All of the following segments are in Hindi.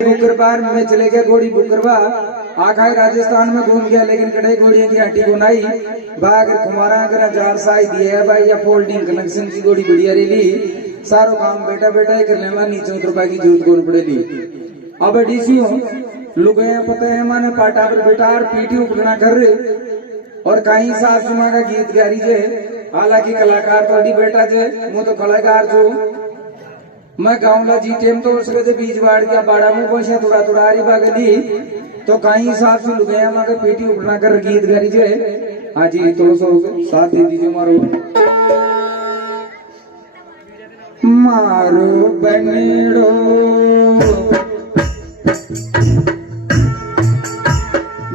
बुकरबार में चले गए घोड़ी बुकरबा आखा राजस्थान में घूम गया, लेकिन कड़े घोड़ियों की हड्डी को नाई बाग कुमारा अगर 1000 साई दिए है भाई या फोल्डिंग कनेक्शन की घोड़ी बढ़िया रेली सारो काम बेटा बेटा ही कर ले नीचे रुपए की जरूरत कौन पड़ेगी। अब डीसीओ लुगे पता है माने पाटा पर बेटार पीटी उपना कर और कहीं सास सुमा का गीत गारी जे, हालांकि कलाकार तो बेटा जे मुझे तो कलाकार जो मैं गाँवला जी टेम तो उसके बीच बाढ़ गया बाड़ा मुंह पैसा थोड़ा थोड़ा आ रही बागली तो कहीं साफ से लुगाया माँ पेटी उठना कर गीत गारी जे। हाँ जी थोड़ा सो साथ दे दीजिए मारो मारो बनेड़ो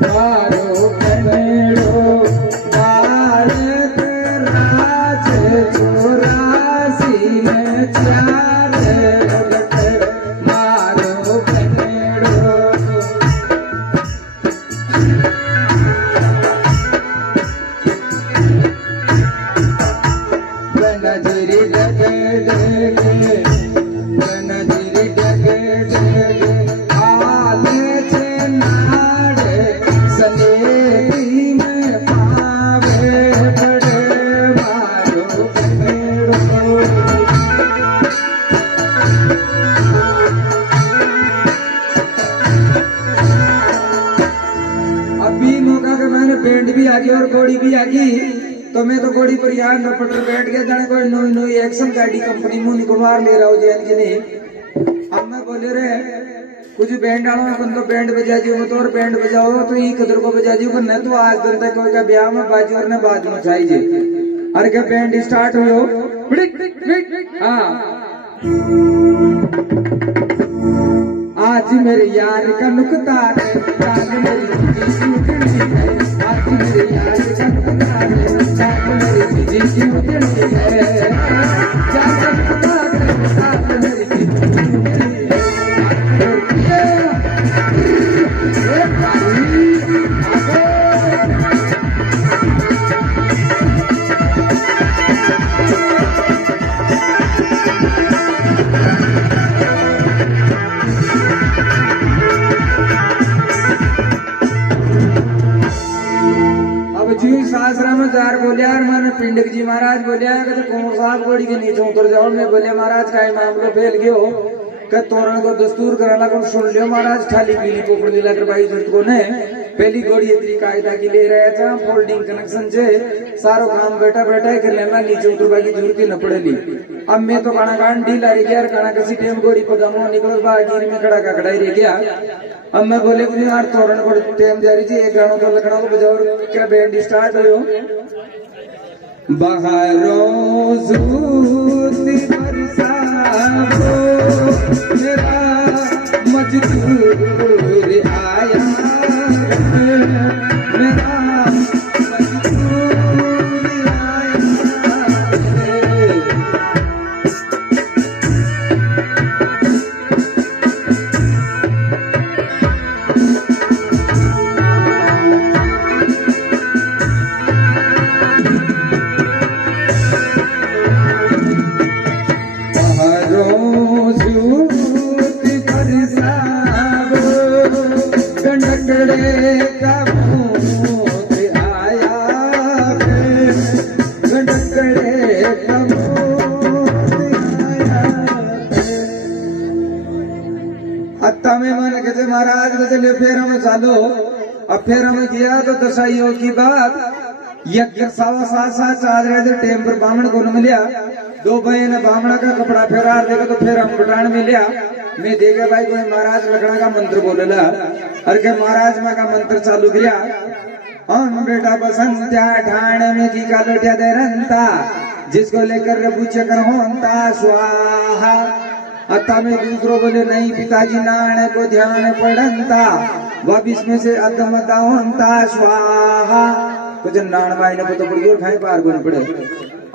मारो बनेड़ो भारत राज चौरासी में चार मारो बनेड़ो बनजरी डगे डगे बनजरी डगे डगे आले छे नाड़े सनेती में पावे बड़े मारो बनेड़ो। अभी मौका का मैंने बैंड भी आ गई और घोड़ी भी आ गई तो मैं तो घोड़ी पर यहाँ नपट बैठ गया जाने कोई नई नई एक्शन गाड़ी कंपनी मुनि कुमार ले रहा हूँ जैन के लिए। अब मैं बोले रे कुछ बैंड आना अपन तो बैंड बजा दियो तो और बैंड बजाओ तो ये कदर को बजा दियो नहीं तो आज दिन तक कोई का ब्याह में बाजी और ने बाज मचाई जे। अरे क्या बैंड स्टार्ट हुई हाँ आज मेरे यार का नुकता है आज मेरे यार का नुकता है जी जी है सासरा में जार बोलिया और मैंने पिंडक जी महाराज बोलिया कि कुंवर साहब घोड़ी के नीचे उतर जाओ। मैं बोलिया महाराज का मामला फैल गयो कि तोरण को दस्तूर कराना को सुन लियो महाराज खाली पीली पोपड़ दिला कर भाई जरूरत को ने पहली घोड़ी इतनी कायदा की ले रहे था फोल्डिंग कनेक्शन से सारो काम बेटा बेटा ही कर लेना नीचे उतर की जरूरत ही न पड़ेगी। अब मैं तो काना कान डी ला रही गया काना किसी टेम घोड़ी को दमो निकल बागिर में खड़ा का खड़ा ही रह गया। अब मैं बोले मुझे यार तोरण को टेम जा रही थी एक गानों को लखनऊ को बजाओ क्या बैंड स्टार्ट हो बहारों जूती बरसाओ मेरा मजदूर आया मेरा मजदूर आया महाराज बदले फिर हम चालो। अब फिर हम गया तो दसाइयों की बात यज्ञ 7.5 चादर टेम पर बामण को न मिलिया दो भाई ने बामणा का कपड़ा फेरा देखा तो फिर हम बटान में लिया मैं देखा भाई कोई महाराज लकड़ा का मंत्र बोलेला अरे के महाराज माँ का मंत्र चालू किया हम बेटा बसंत्या ढाण में की का लोटिया दे रंता जिसको लेकर पूछे कर होता स्वाहा अता में दूसरों बोले नहीं पिताजी नाण को ध्यान पड़ता वह इसमें से अधमता होता स्वाहा कुछ नाण मायने को तो पड़ी और खाए पार को न पड़े।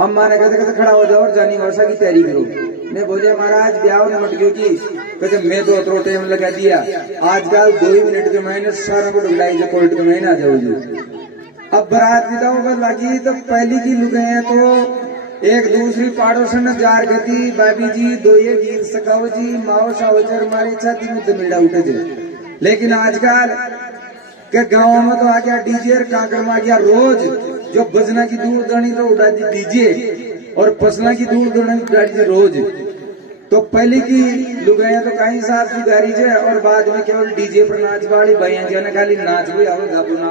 अम्मा ने कहते कहते खड़ा हो जाओ और जानी वर्षा की तैयारी करो। मैं बोले महाराज ब्याह न मट गयो की कहते मैं तो अतरो टाइम लगा दिया आजकल 2 ही मिनट के महीने सारा को डुलाई जो कोर्ट के महीना जाओ। अब बारात विदाओं पर लगी तो पहली की लुगाई तो एक दूसरी पाड़ोसन जार गति बाबी जी दो ये गीत सकाव जी माओ सावचर मारे छाती में दमेड़ा उठे थे। लेकिन आजकल के गाँव में तो आ गया डीजे और कांकर में आ गया रोज जो बजना की दूर दड़ी तो उड़ा दी डीजे और पसला की दूर दड़ी उड़ा दी रोज। तो पहले की लुगाइया तो कहीं साफ सुधारी है और बाद में केवल डीजे पर नाच वाली भैया जन खाली नाच हुई आओ गाबू ना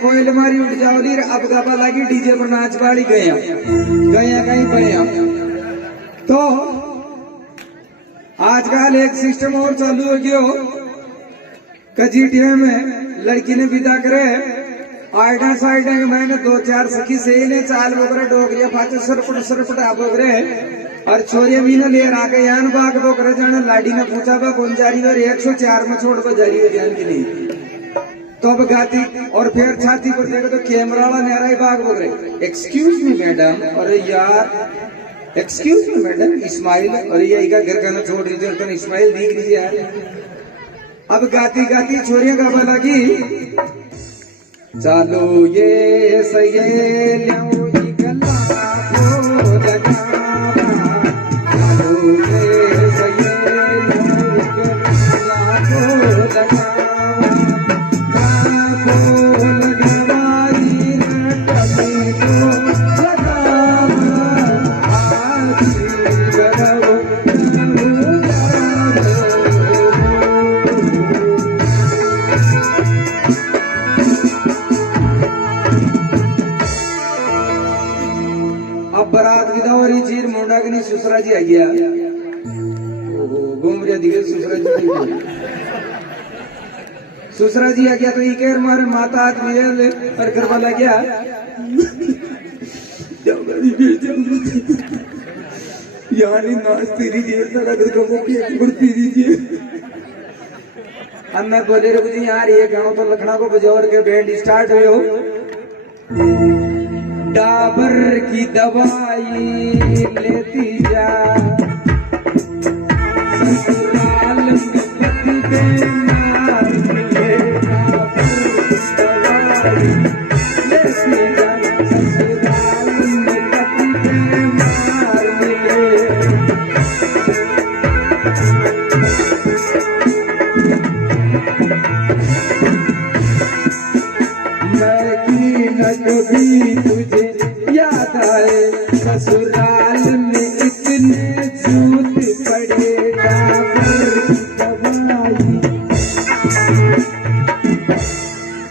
कोयल मारी उठ जाओली अब गाबा लगी डीजे पर नाच वाली गया कहीं गया। तो आजकल एक सिस्टम और चालू हो गयो कजीटिया में लड़की ने विदा करे आइडा साइडा के मैंने दो चार सखी से ने चाल बोकरे डोगरिया फाचे सरपट आ बोकरे और छोरिया भी न ले आ गए यान बाग बोकरे जाने लाडी ने पूछा बा कौन जारी और 104 में छोड़ को जारी हो जान की नहीं। तो अब गाती और फिर छाती पर देखो तो कैमरा वाला नहरा ही भाग बोल रहे एक्सक्यूज मी मैडम अरे यार एक्सक्यूज मी मैडम इस्माइल अरे ये घर का ना छोड़ दीजिए तो इस्माइल देख लीजिए यार। अब गाती गाती छोरियां गावा लगी चालो ये सहेलियों की गला को लगावा चालो ये सहेलियों की गला को लगावा सुसरा जी आ गया घूम रहा दिखे सुसरा जी आ गया तो ये मारे माता आदमी और गरबा लग गया यानी नाच तेरी जेल तक अगर को तेरी जेल अब मैं बोले रे मुझे यार ये गाँव तो लखनऊ को बजौर के बैंड स्टार्ट हुए हो डाबर की दवाई लेती जा ससुराल में पति बेमार मिले डाबर की दवाई लेती जा ससुराल में पति बेमार मिले। मैं की न कभी तुझे याद आए ससुराल में इतने झूठ पड़े डाबर की दवाई।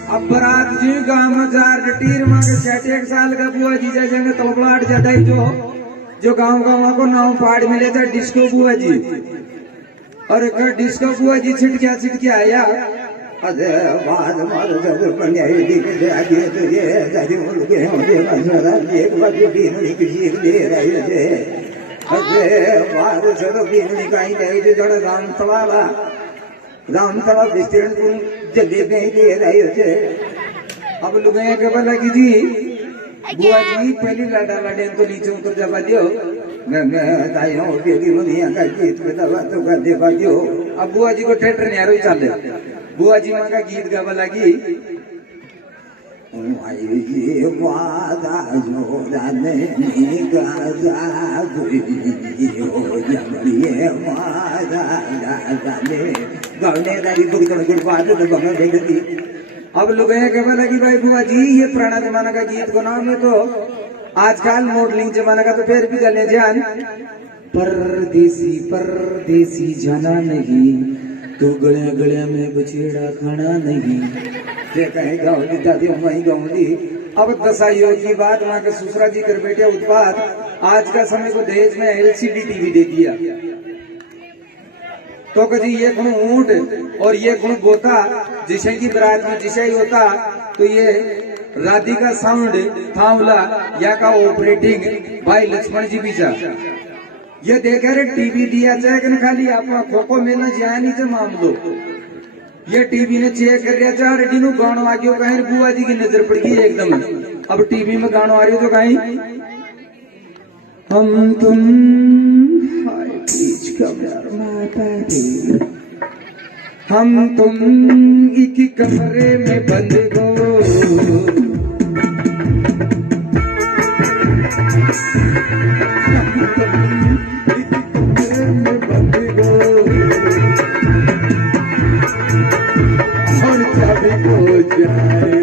अब बरात जी गाँव में जार टीर माँ के 61 साल का बुआ जी जैसे तोपलाट ज्यादा जो गाँव को नाव पाड़ मिले थे डिस्को बुआ जी और एक डिस्को बुआ जी छिटकिया आया अरे बाद मारो जब पंजाई दी के आगे तो ये दादी बोल के होंगे मसरा एक बार भी नहीं किसी ले रही है अरे बाद चलो भी नहीं कहीं नहीं तो जड़ राम तवा विस्तीर्ण को जल्दी नहीं दे रही है। अब लुगाया के बोला कि जी बुआ जी पहली लाडा लाडे तो नीचे उतर जावा दियो मैं ताइयों बेटी मुनिया का गीत में दवा तो कर देवा दियो। अब बुआ जी को थिएटर नहीं आ रही चल बुआ जी माँ का गीत गावा लगी ये वादा जोड़ने गाजा ये वादा गवने दारी बुक कर बात तो बंगा देखती। अब लोग ये कहने लगी भाई बुआ जी ये पुराना जमाना का गीत को नाम है तो आजकल मॉडलिंग जमाना का तो फिर भी चले जान। परदेसी परदेसी जाना नहीं तो गलिया गलिया में बछेड़ा खाना नहीं। ये कहीं गाँव दादी वही गाँवली। अब दसाइयों की बात वहाँ के सुसरा जी कर बैठे उत्पाद आज का समय को दहेज में एलसीडी टीवी दे दिया तो कभी ये गुण ऊंट और ये गुण बोता जिसे की बरात में जिसे ही होता तो ये राधिका साउंड थावला या का ऑपरेटिंग भाई लक्ष्मण जी बीचा ये देखे रे टीवी दिया चाहे खाली आप खोखो में न जाए नहीं तो मामलो ये टीवी ने चेक कर लिया चाहे रेडी नु गानो आ गयो कहीं बुआ जी की नजर पड़ गई एकदम। अब टीवी में गानो आ रही हो तो कहीं हम तुम हाय बीच कमर हम तुम एक कमरे में बंद गो और चाबी हो जाए कमरे में बंद हो और चाबी हो जाए।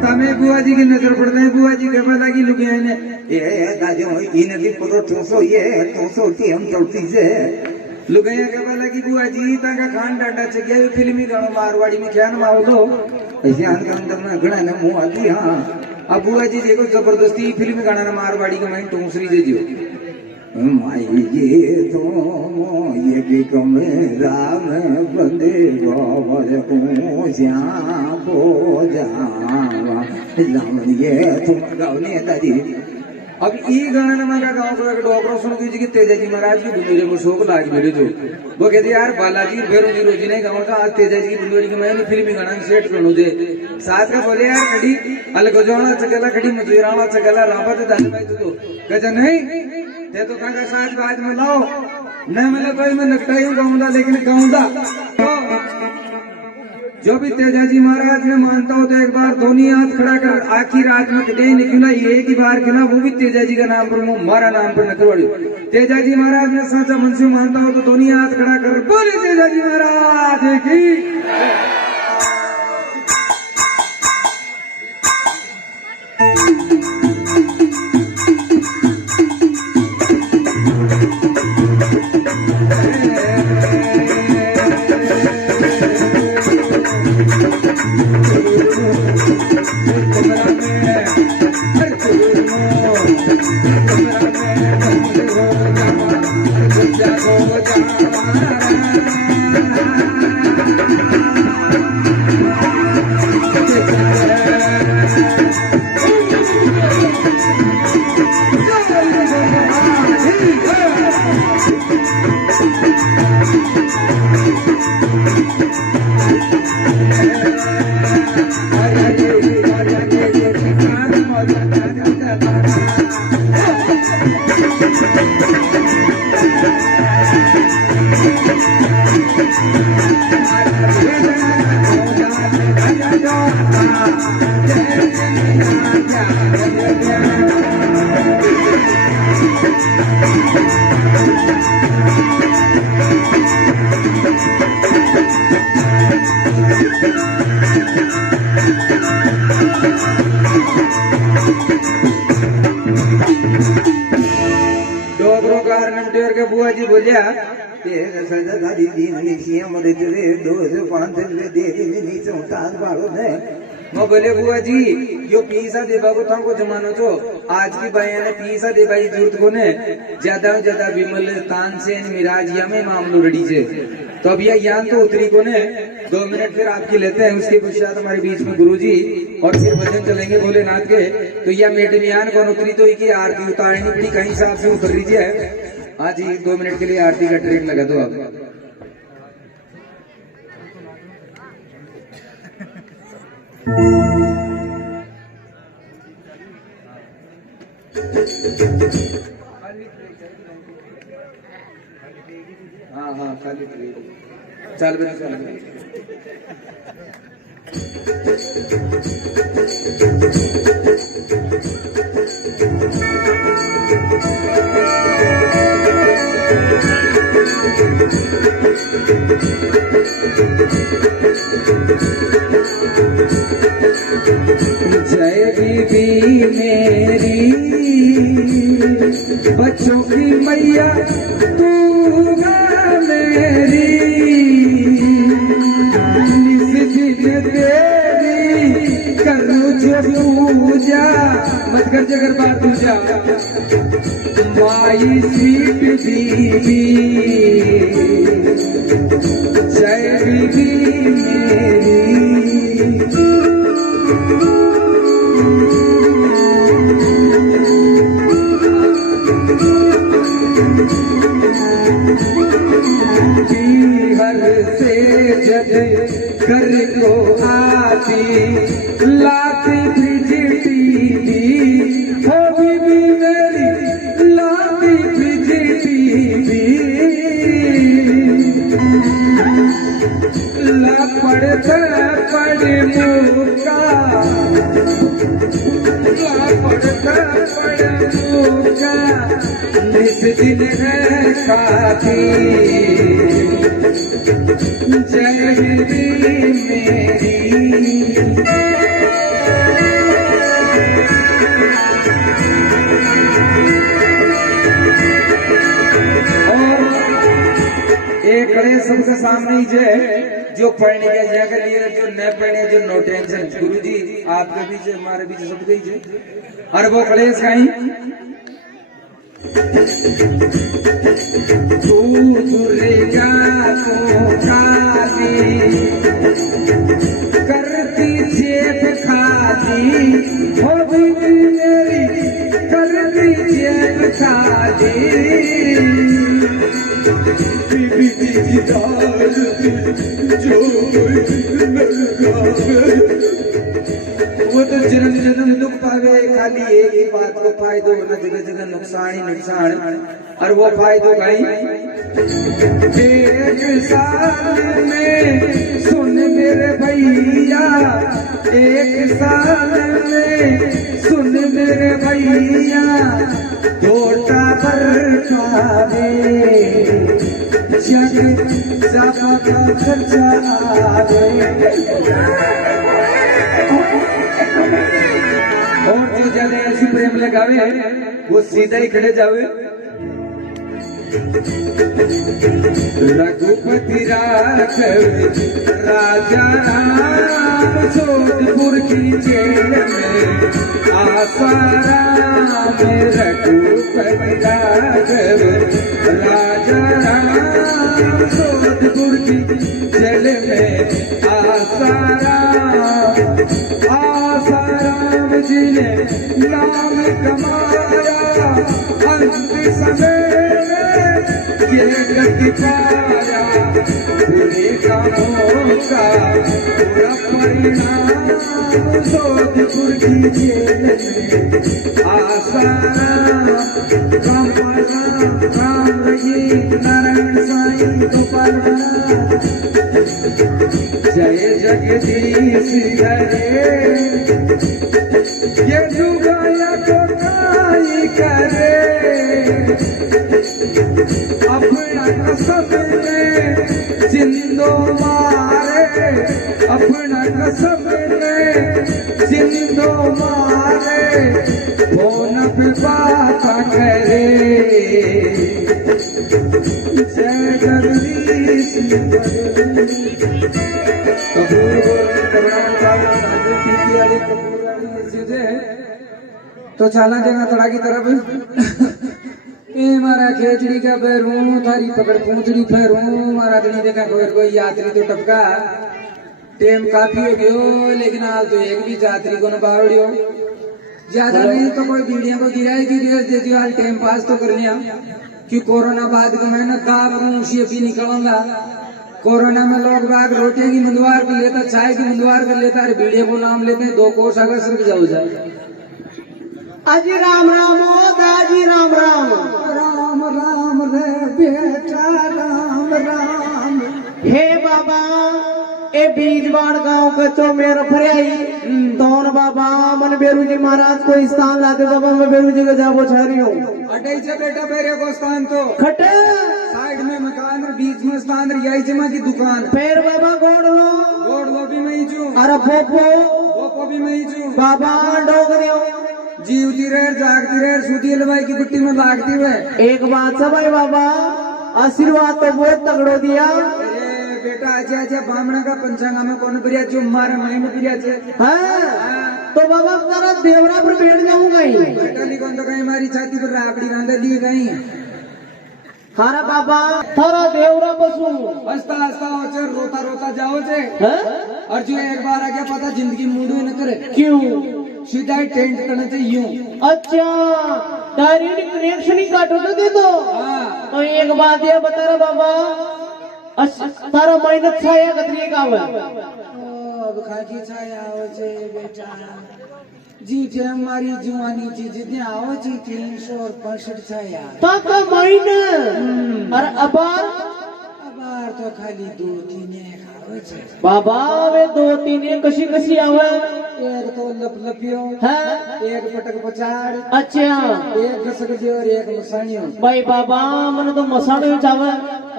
तमें बुआ जी की नजर पड़ते हैं बुआ जी के पता की लुके ने ये दादी इन भी पुरो 200 ये 200 की हम चलती से लुके के पता की बुआ जी ता का खान डाटा चगे फिल्मी गानो मारवाड़ी में ख्याल मारो तो ऐसे आन के अंदर में घड़ा ने मुंह आती। हां अब बुआ जी देखो जबरदस्ती फिल्मी गाना ना मारवाड़ी का मैं टूसरी दे दियो माई ये तो ये भी कमरा में बंदे गोबर को जा बो जावा ये तुम गावने दादी। अब ई गाना ना मैं गाँव का डॉक्टर सुन की जी के तेजाजी महाराज की बुंदेली को शोक लाग मेरे जो वो कहते यार बालाजी भैरू जी रोजी नहीं गाँव था आज तेजाजी की बुंदेली की मैंने फिल्मी गाना सेट कर दे साथ का बोले यार कड़ी अलगजवाड़ा चगला कड़ी मजेरावा चगला राबत दादी भाई तो कहते नहीं ते तो कहा साथ बात में लाओ न मिले तो मैं नकटाई गाऊंगा लेकिन गाऊंगा तो जो भी तेजाजी महाराज ने मानता हो तो एक बार दोनों हाथ खड़ा कर आखिर रात में कटे निकला एक ही बार खिला वो भी तेजाजी का नाम पर मारा नाम पर नकरवाड़ी। तेजाजी महाराज ने साचा मन से मानता हो तो दोनों हाथ खड़ा कर बोले तेजाजी महाराज की। बुआ जी बोलिया दादी मैं बोले बुआ जी यो पीसा देवा को था को जमानो तो आज की बाई ने पीसा देवा की जरूरत को ने ज्यादा विमल तानसेन मिराजिया में मामलो रड़ी से तो अब ये ज्ञान तो उतरी को ने 2 मिनट फिर आपकी लेते हैं, उसके पश्चात हमारे बीच में गुरुजी और फिर भजन चलेंगे भोलेनाथ के। तो यह मेटमियान कौन उतरी तो की आरती उतारनी पड़ी, कहीं साहब से उतर लीजिए। हाँ जी 2 मिनट के लिए आरती का ट्रेन लगा दो आप। हाँ हाँ खाली चल बना चल जय बीबी मेरी बच्चों की मैया तू मेरी, निस दिन तेरी करूँ जो पूजा, मत कर जगर बात पूजा। माई स्वीट बीबी जय बीबी मेरी। घर को आती लाती फिजती हो बीबी मेरी लाती फिजती लपड़ते पड़े मुका लपड़ते पड़े मुका निस दिन है खाती जय बीबी मेरी। और एक बड़े सबके सामने ही जो पढ़ने के जगह लिए जो न पढ़ने जो नो टेंशन गुरु जी आपके बीच हमारे बीच सबके ही और वो कलेश कहीं तू दुर्गा को काली करती जेब खाली हो बीबी मेरी करती जेब खाली बीबी जी जो वो तो जन्म जन्म दुख पावे खाली एक ही बात को फायदो न जगह जगह नुकसान ही नुकसान और वो फायदो कहीं एक साल में सुन मेरे भैया एक साल में सुन मेरे भैया छोटा बरखावे जग जापा का खर्चा आवे। और जो ज्यादा ऐसी प्रेम लगावे वो सीधा ही खड़े जावे। रघुपति राघव राजा राम जोधपुर की जेल में आसाराम रघुपति राघव राजा राम जोधपुर की जेल में आसाराम जी ने नाम कमाया अंत समय ये गति पाया बुरे कामों का बुरा परिणाम जोधपुर की जेल में आसाराम राम रहीम नारायण साईं गोपाल जय जगदीश हरे ये जुगाया को काई करे अपना कसम में जिंदो मारे अपना कसम में जिंदो मारे फोन पे बात करे जय जगदीश तो चला जाएगा थोड़ा की तरफ ए मारा खेचड़ी का पैरूं थारी पकड़ पूंछड़ी फेरूं मारा गणी देखा कोई यात्री तो टपका टेम काफी हो गयो लेकिन आज तो एक भी यात्री को न बावड़ियो ज्यादा नहीं तो कोई वीडियो को गिराएगी दे आज टाइम पास तो कर लिया कि कोरोना बाद का मैं न दाब रूसी अभी निकलूंगा कोरोना में लोग बाग रोटी की मंदवार कर लेता चाय की मंदवार कर लेता और वीडियो को नाम लेते हैं 2 कोस अगर सिर्फ जाओ जाए अजी राम राम ओ दाजी राम राम राम राम रे बेटा राम राम हे बाबा ए बीजवाड़ गांव का चो मेरा फरियाई दोन बाबा मन बेरू जी महाराज को स्थान लाते बाबा मैं बेरू जी का जाबो छा रही हूँ अटै से बेटा मेरे को स्थान तो खट साइड में मकान और बीच में स्थान रियाई जमा की दुकान फिर बाबा गोड़ लो भी मैं ही चू अरे पोपो भी मैं ही चू बाबा डोग दियो जीवती रह जागती रह सूती हलवाई की गुट्टी में लागती हुए एक बात सब भाई बाबा आशीर्वाद तो बहुत तगड़ो दिया बेटा अच्छा अच्छा बामणा का पंचांगा में कौन प्रिया चो मारा महीने प्रिया छे हाँ तो बाबा तारा देवरा पर बैठ जाऊंगा ही बेटा ली कौन तो कहीं मारी छाती पर राबड़ी रंग ली गई हारा बाबा थारा देवरा बसू हंसता हंसता हो चे रोता रोता जाओ चे और जो एक बार आ गया पता जिंदगी मूड न करे क्यों सीधा ही टेंट करना चाहिए यूं अच्छा डायरेक्ट कनेक्शन ही काटो तो दे दो तो एक बात ये बता रहा बाबा तारा मेहनत छाया कतरी का अब खाकी छाया हो चे बेटा जी जे हमारी जुआनी चीज जितने आओ जी 365 छाया ताका महीने और अबार तो खाली 2-3 खाओ छे बाबा वे 2-3 कशी कशी आवे एक तो लपलपियो है एक पटक पचाड़ अच्छा एक घसक दियो और एक मसाणियो भाई बाबा मन तो मसाणियो चावे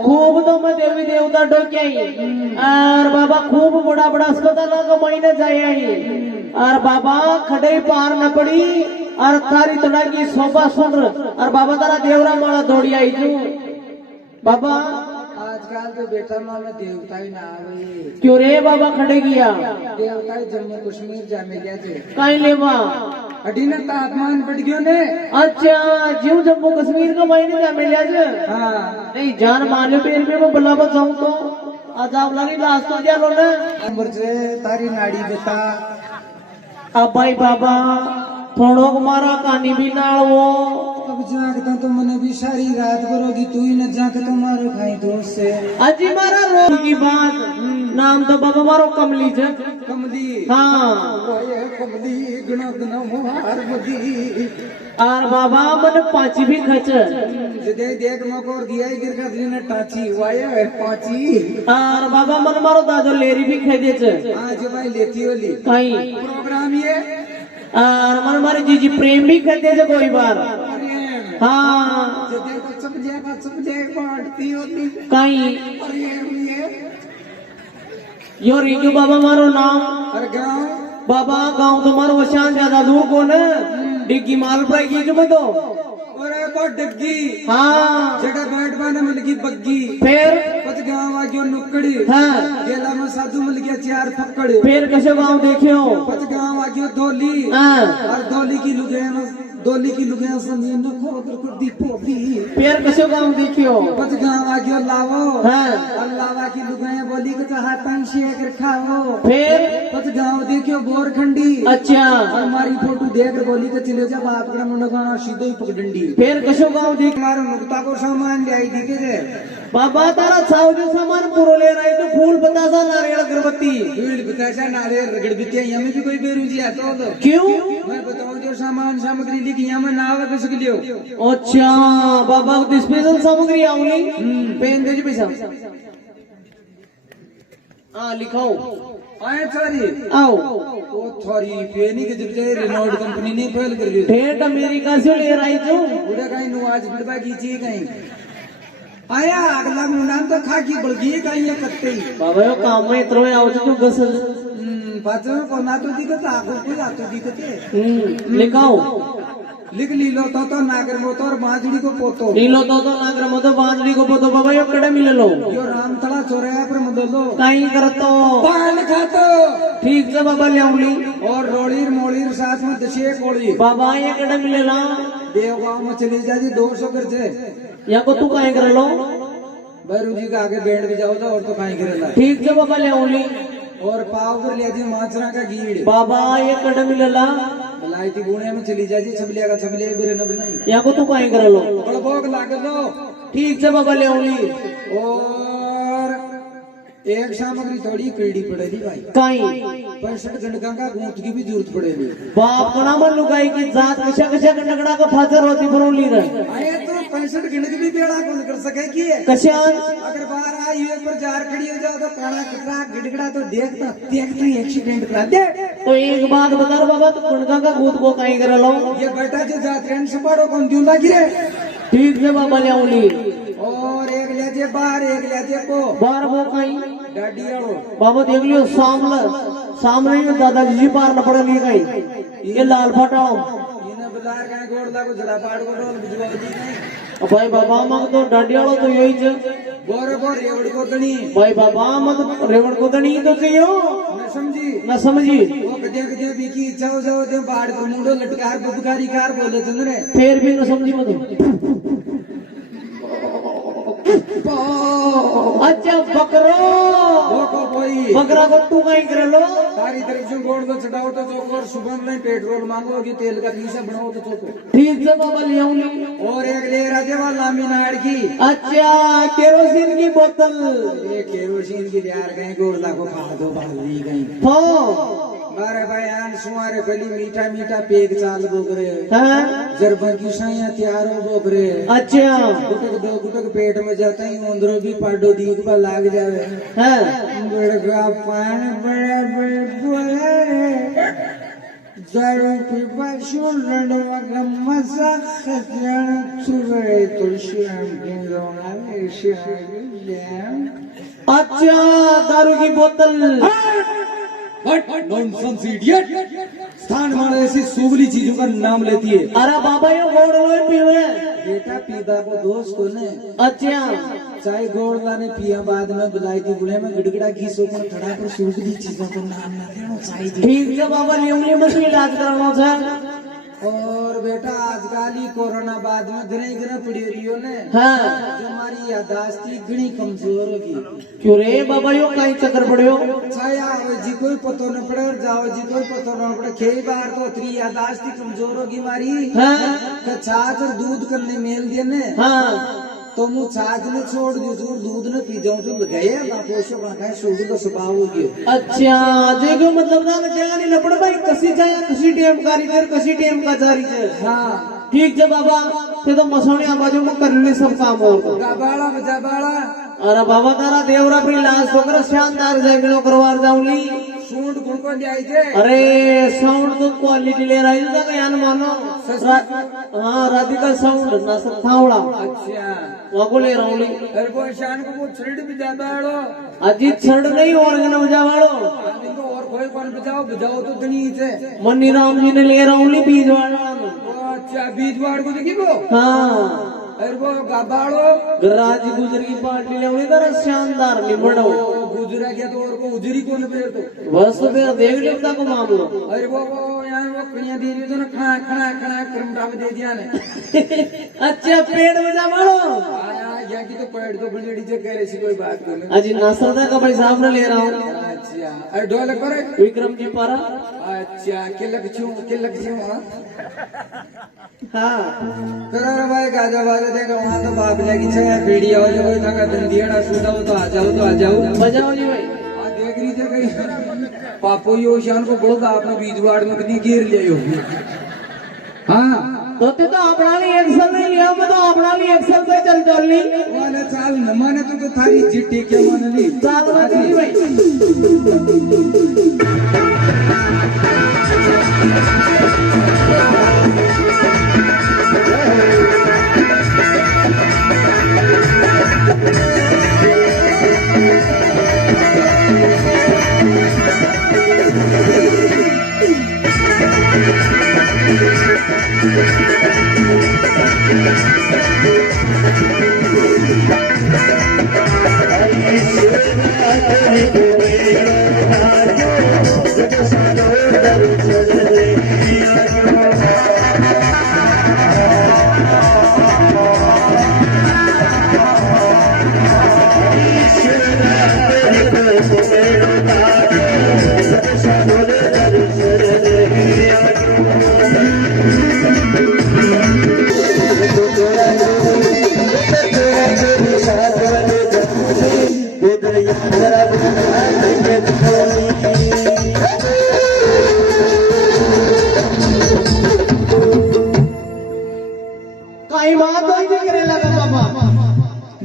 खूब तो मैं देवी देवता डोक्याई और बाबा खूब बड़ा बड़ा अस्पताल का महीने जाए और बाबा खड़े पार न पड़ी और थारी तड़ा की शोभा सुन और बाबा तारा देवरा माला दौड़ी आई तू बाबा आजकल तो बेटा में देवता ही ना आवे क्यों रे बाबा खड़े किया देवता ही जम्मू कश्मीर जा में गया थे कहीं लेवा अडी ना तापमान बढ़ गयो ने अच्छा जीव जम्मू कश्मीर का महीने जा मिल जा हाँ नहीं जान मान लो पेड़ में मैं बल्ला जाऊं तो आज आप लानी लास्ट तो जा लो ना उम्र से तारी नाड़ी बता अब भाई बाबा थोड़ो मारा कहानी भी नाल वो अब जागता तो मने भी सारी रात करोगी तू ही न जाके तो मारो खाई दोस्त से अजी मारा रोग की बात नाम तो बाबा मारो कमली ज कमली हाँ ओए कमली गुना गुना मुहार मदी और बाबा मन पांची भी खच जदे देख मकोर दिया ही गिर कर ने टाची वाये पाची और बाबा मन मारो दादो लेरी भी खेदे च आज भाई लेती होली कहीं प्रोग्राम ये और मन मारे जीजी प्रेम भी खेदे च कोई बार हाँ जदे को समझे बांटती होती कहीं प्रेम ये यो रिजू बाबा मारो नाम और गांव बाबा गांव तुम्हारो वशान ज्यादा दूर को न डिग्गी माल पर की जो तो और एक और डग्गी हाँ जगह बैठ पाने मिल गई बग्गी फिर कुछ गांव आ गयो नुक्कड़ी हाँ गेला में साधु मिल गया 4 फक्कड़ फिर कैसे गांव देखियो कुछ गांव आ गयो धोली हाँ और धोली की लुगाया जमीन न खोद कर दी पोदी फिर कैसे गांव देखियो कुछ गांव आ गयो लावो हाँ और लावा की लुगाया बोली के हाथन शेक खाओ फिर कुछ गांव देखियो बोरखंडी अच्छा और हमारी फोटो देख कर बोली के चले जा बाप का मुंडा गाना सीधे ही पगडंडी फिर कैसे गांव देख हमारे मुक्ता को सामान ले आई थी के बाबा तारा छाव जो सामान पूरा ले रहा है तो फूल बतासा नारियल अगरबत्ती फूल बतासा नारियल रगड़बत्तियां यहाँ में भी कोई बेरूजी आता हो तो क्यों मैं बताऊं जो सामान सामग्री लिखी यहाँ में ना आवे किसके लिए अच्छा बाबा को स्पेशल सामग्री आऊंगी पेन दे पैसा हाँ लिखाओ आए सॉरी आओ वो थोड़ी पेनी के जब जाए रेनॉल्ड कंपनी ने फेल कर दी ठेठ अमेरिका से ले रही तू बुढ़ा कहीं नुआज बिड़बा की चीज कहीं आया अगला मुंडा तो खाकी बलगी कहीं ये कत्ते बाबा यो काम में इतना आओ तू गसल बात में को ना तो दिक्कत आगो कोई आ तो दिक्कत है लिखाओ लिख लीलो तो नागर मोतो और बांजड़ी को पोतो लीलो तो नागर मतो बांधली को पोतो बाबा यो कड़े मिले लो यो रामतला चौराया पर मदलो कहीं करतो पान खातो ठीक से बाबा ले आऊंगी और रोलीर मोलीर साथ में दशे कोड़ी बाबा ये कड़े मिले ला देवगांव में चली जाती 200 कर जे या को तू कहीं कर लो भैरू जी का आगे बैंड बजाओ था और तो कहीं करेला ठीक से बाबा ले आऊंगी और पाव कर लिया जी माचरा का गीड़ बाबा ये कड़े मिले ला लाइटी गुणे में चली जाती छबलिया का छबलिया बुरे न बनाई या को तू कहीं कर लो बड़ा भोग लागे लो ठीक से बाबा ले आऊंगी और एक सामग्री थोड़ी कीड़ी पड़ेगी भाई कहीं 65 घंटा का गूंथ की भी जरूरत पड़ेगी बाप का नाम लुगाई की जात कशा कशा गंडगड़ा का फाजर होती बरोली रहे आए तो 65 घंटे भी बेड़ा कौन कर सके की है कशा अगर बाहर आई हुए पर जार खड़ी हो जाओ तो काला कटरा गिड़गड़ा तो देखता ही एक्सीडेंट करा दे तो एक बात बता बाबा तो कुंडका का गूद को कहीं कर लो ये बेटा जो जात ट्रेन से पड़ो कौन दूंगा गिरे ठीक से बाबा ले आऊंगी और एक ले जे बाहर एक ले जे को बार वो कहीं डाडी आड़ो बाबा देख लियो सामने में दादाजी जी पार न पड़े नहीं कहीं ये लाल फटाओ इन्हें बुलार का गोड़ को जड़ा पाड़ को डोल बुझवा दी नहीं भाई बाबा मग तो डाडियाड़ो तो यही च बोरे रेवड़ को दणी भाई बाबा मग रेवड़ को दणी तो चाहिए न समझी वो कदे कदे बीकी इच्छा हो जाओ ते बाड़ को मुंडो लटकार बुबकारी कार बोले चंद्रे फिर भी न समझी मत अच्छा बकरो बकरा को तू कहीं कर लो सारी तरफ से गोड़ को चढ़ाओ तो चौको और सुगंध में पेट्रोल मांगोगी तेल का पीसा बनाओ तो चौको ठीक से बाबा ले आऊंगी और एक ले राजे वाला मीनार की अच्छा केरोसिन की बोतल ये केरोसिन की यार कहीं गोड़ला को खा दो भाली गई हो बारे बयान सुमारे बली मीठा मीठा पेग चाल बोगरे हाँ? जरबन की साइया त्यारो बोगरे अच्छा गुटक पेट में जाता ही उंदरो भी पाडो दीक पर लाग जावे हाँ? बड़का पान बड़ा बड़ा दारू पीपा शुरण वगम मसा खतरन सुबह तो श्याम के रोना श्याम अच्छा दारू की बोतल What nonsense idiot! स्थान मानो ऐसी सुगली चीजों का नाम लेती है अरे बाबा ये गोड़ लोई पीवे बेटा पीदा को दोस्त को ने अच्छा चाहे गोड़ लाने पिया बाद में बुलाई थी बुढ़े में गिड़गिड़ा घी सोकर खड़ा कर सुगली चीजों का नाम ना लेना चाहिए ठीक है बाबा न्यूली में इलाज कराना था और बेटा आजकल ही कोरोना बाद में घने पड़ी लियो ने हाँ जो हमारी यादाश्त घनी कमजोर होगी क्यों रे बाबा यो कहीं चक्कर पड़ियो छाया जी कोई पतो न पड़े और जाओ जी कोई पतो न पड़े कई बार तो इतनी यादाश्त कमजोर होगी हमारी हाँ तो छाछ और दूध करने मेल दिए ने हाँ तो मुँह छाछ ने छोड़ दी दूर दूध न पी जाऊं तो गए ना पोषो का शुरू का स्वभाव हो गया अच्छा देखो मतलब ना जगह नहीं लपड़ भाई कसी जाए कसी टेम कारीगर कसी टेम का जारी है हाँ ठीक है बाबा ते तो मसोने आवाजों में कर ले सब काम और तो गाबाड़ा बजाबाड़ा अरे बाबा तारा देवरा पर इलाज होकर शानदार जगह करवा जाऊंगी सूंड गुड़को ले आई थे अरे साउंड तो क्वालिटी ले रही था क्या मानो हाँ राधिका साउंड नसर थावड़ा अच्छा वो ले रहा हूँ अरे वो शान को वो छड़ बजाबाड़ो अजीत छड़ नहीं ऑर्गन बजावाड़ो इनको और कोई कौन बजाओ तो धनी से मन्नी राम जी ने ले रहा हूँ बीज वाला अच्छा बीजवाड़ को देखी वो हाँ अरे वो गाबाड़ो गराज गुजर की पार्टी ले उन्हें तरह शानदार निबड़ो गुजरा गया तो और को उजरी कौन पेड़ तो बस तो फिर देख लेता को मामलो अरे वो यार वो कन्या दे रही तो ना खड़ा खड़ा खड़ा करमटा दे दिया ने अच्छा पेड़ बजा मारो या की तो पेड़ तो बड़ी से कह रही कोई बात नहीं अजी नासरदा का भाई साहब ने ले रहा हूँ अच्छा अरे ढोलक पर विक्रम जी पारा अच्छा के लग छू हाँ फिर अरे भाई गाजा बाजा देखो वहाँ तो बाप लगी छे पीढ़ी हो जो कोई थका दंदियाड़ा सूदा हो तो आ जाओ बजाओ जी भाई देख रही थे कहीं पापो यो शान को बोलो आपने बीजवाड़ में कितनी गिर लिया होगी हाँ तो अपना भी एक्सल नहीं लिया मैं तो अपना भी एक्सल पे चल ली माने चाल न माने तो थारी चिट्ठी क्या माने ली चाल भाई Thank you.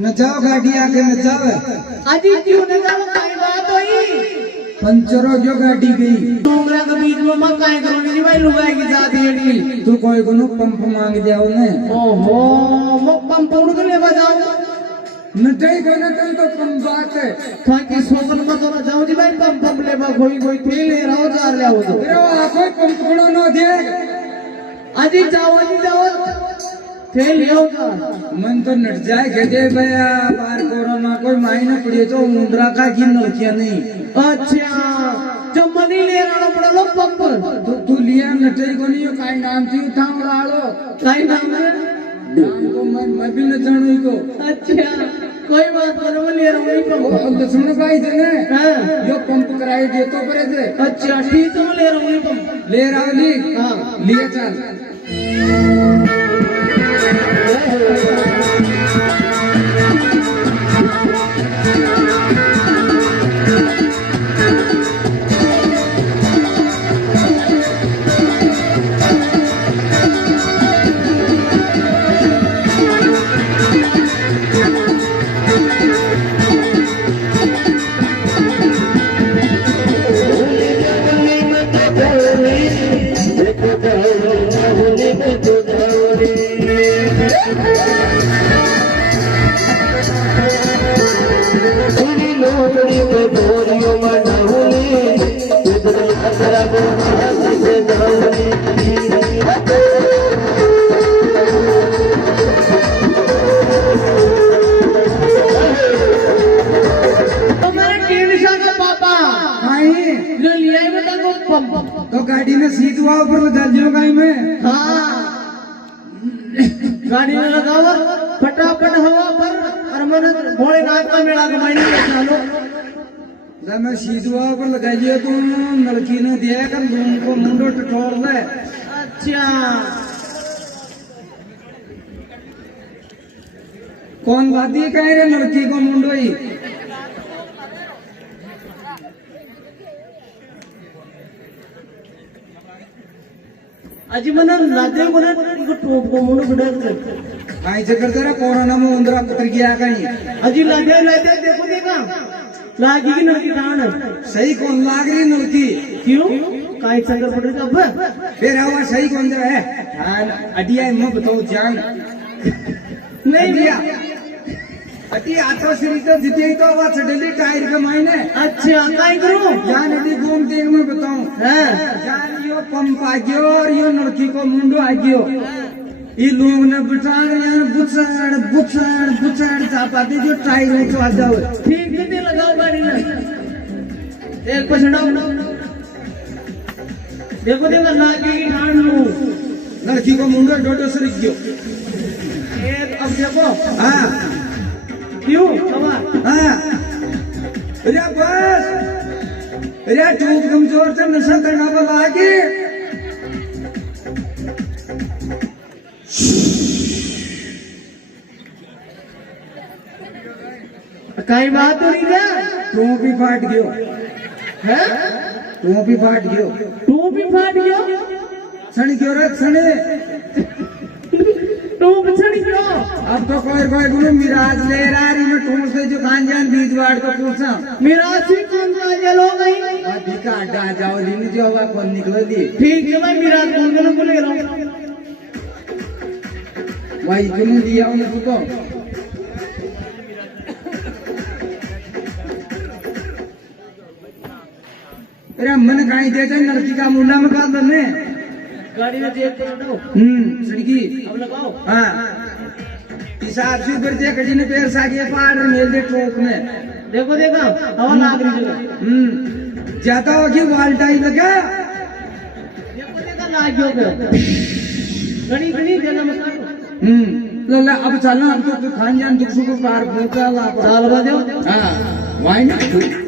न जाओ गाड़ी आके न जाओ अजी क्यों न जाओ काई बात हुई पंचर हो गयो गाड़ी गई डोंगरा के बीच में मैं काई करूंगी जी भाई लुगाई की जाती है तू कोई को पंप मांग जाओ ने ओहो मैं पंप उड़ के ले बजाऊं मिठाई को न कल तो पंप बात है था कि सोकन मत ना जाऊं जी भाई पंप ले बा कोई थे ले रहो जा ले आओ तो अरे वो कोई पंप कोड़ो न दे अजी जाओ थे ले आओ जा मन तो नट जाए खेदे भैया बार कोरोना कोई मायने पड़े तो मुंद्रा का की नोकिया नहीं अच्छा जब मनी ले रहा पड़ा लो पंप तू लिया नटाई को नहीं काई नाम थी उठा उड़ालो काई नाम है नाम को मैं भी न जानू को अच्छा कोई बात करो मैं ले रहा हूँ पंप अब तो सुनो भाई जने हाँ यो पंप कराई दे तो परे दे अच्छा ठीक है मैं ले रहा हूँ पंप ले रहा ली हाँ लिए चल तो गाड़ी में सीट हुआ ऊपर लगा दियो गाई में हाँ गाड़ी में लगाओ फटाफट हवा पर और मन भोलेनाथ का मेला कमाई चालो जब मैं सीट हुआ ऊपर लगा दियो तो लड़की ने दिया कर उनको मुंडो टटोर ले अच्छा कौन बात ये कह रहे लड़की को मुंडो ही अजी मना लादे कोना इनको टोप को मुंडो बिड़ा आई चक्कर तेरा कोरोना में उंदरा उतर गया कहीं अजी लादे देखो देखा लागी की लड़की डांड सही कौन लाग रही लड़की क्यों काई संगर पड़ रही अब फिर हवा सही कौन दे है अडिया मैं बताओ जान नहीं भैया अटी आता श्री तो जिते तो आवाज चढ़ेली टायर के मायने अच्छा काई करूं जान अटी घूम देख मैं बताऊं हां जान यो पंप आ गयो और यो लड़की को मुंडो आ गयो ये लोग ने बिठान यार बुचड़ चापाती जो टायर में चढ़ जाओ ठीक है लगाओ गाड़ी में एक पछड़ाओ देखो देखो लागी की ठान लू लड़की को मुंडो डोडो से रख गयो एक अब देखो हां क्यों कमाल हां अरे बस अरे टूट कमजोर से नशा करना वाला आगे कई बात हो रही है तू भी फाट गयो हैं तू भी फाट गयो तू भी फाट गयो सण क्यों रे सणे तू बिछड़ी गयो अब तो कोई गुरु मिराज ले रही में ठूस से जो कान जान बीज वाड़ को पूछा मिरासी कौन सा जल हो गई अभी का अड्डा जाओ लीनी जो हवा कौन निकल दी ठीक है भाई मिराज कौन को ले रहा हूं भाई क्यों लिया उनको तो अरे मन कहीं दे दे लड़की का मुंडा में काट दे गाड़ी में जेब कर दो सड़की अब लगाओ हाँ हिसाब से ऊपर जे कजी ने पैर सागे पार मेल दे टोक में देखो देखा हवा लाग रही जगह ज्यादा हो गई वाल्टा ही लगा देखो देखा लाग गयो घड़ी घड़ी जगह मत लल्ला अब चलना अब तो खान जान दुख सुख पार पहुंचा ला चाल बा दो हाँ वाई ना